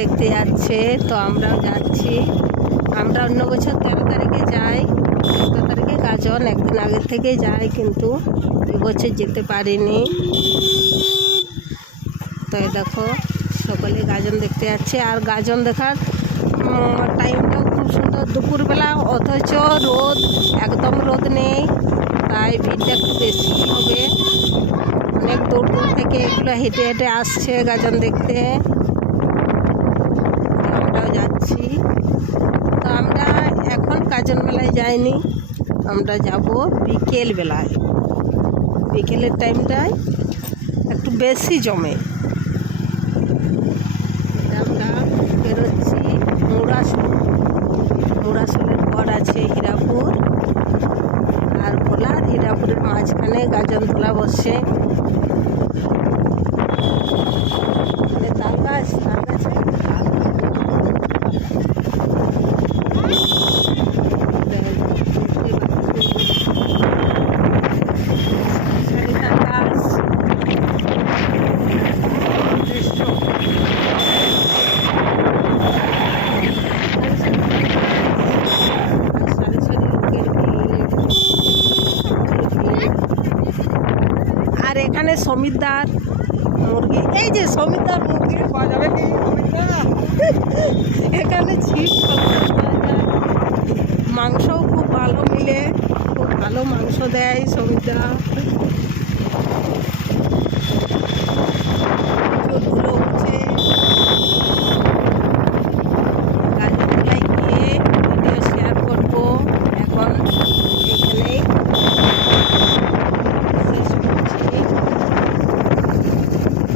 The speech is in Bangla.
দেখতে যাচ্ছে, তো আমরাও যাচ্ছি। আমরা অন্য বছর 13 তারিখে যাই, 14 তারিখে গাজন একদিন আগের থেকে যাই, কিন্তু এবছর যেতে পারিনি। তো দেখো সকলে গাজন দেখতে যাচ্ছে। আর গাজন দেখার টাইমটাও খুব সুন্দর, দুপুরবেলা, অথচ রোদ, একদম রোদ নেই, তাই ভিড়টা একটু বেশি হবে। অনেক দূর দূর থেকে এগুলো হেঁটে হেঁটে আসছে গাজন দেখতে। আমরাও যাচ্ছি। তো আমরা এখন গাজন মেলায় যাইনি, আমরা যাব বিকেল বেলায়। বিকেলের টাইমটায় একটু বেশি জমে। আমরা বেরোচ্ছি মুরাসুল। মুরাসুলের পর আছে হীরাপুর, আর ভোলার হীরাপুরের মাঝখানে গাজন তোলা বসে। তাল গাছ, তাল গাছে আর এখানে সমিতদার মুরগি, এই যে সমিতদার মুরগি পাওয়া যাবে এখানে ছিপ পাওয়া যায়। মাংসও খুব ভালো মিলে, খুব ভালো মাংস দেয় সমিতদা।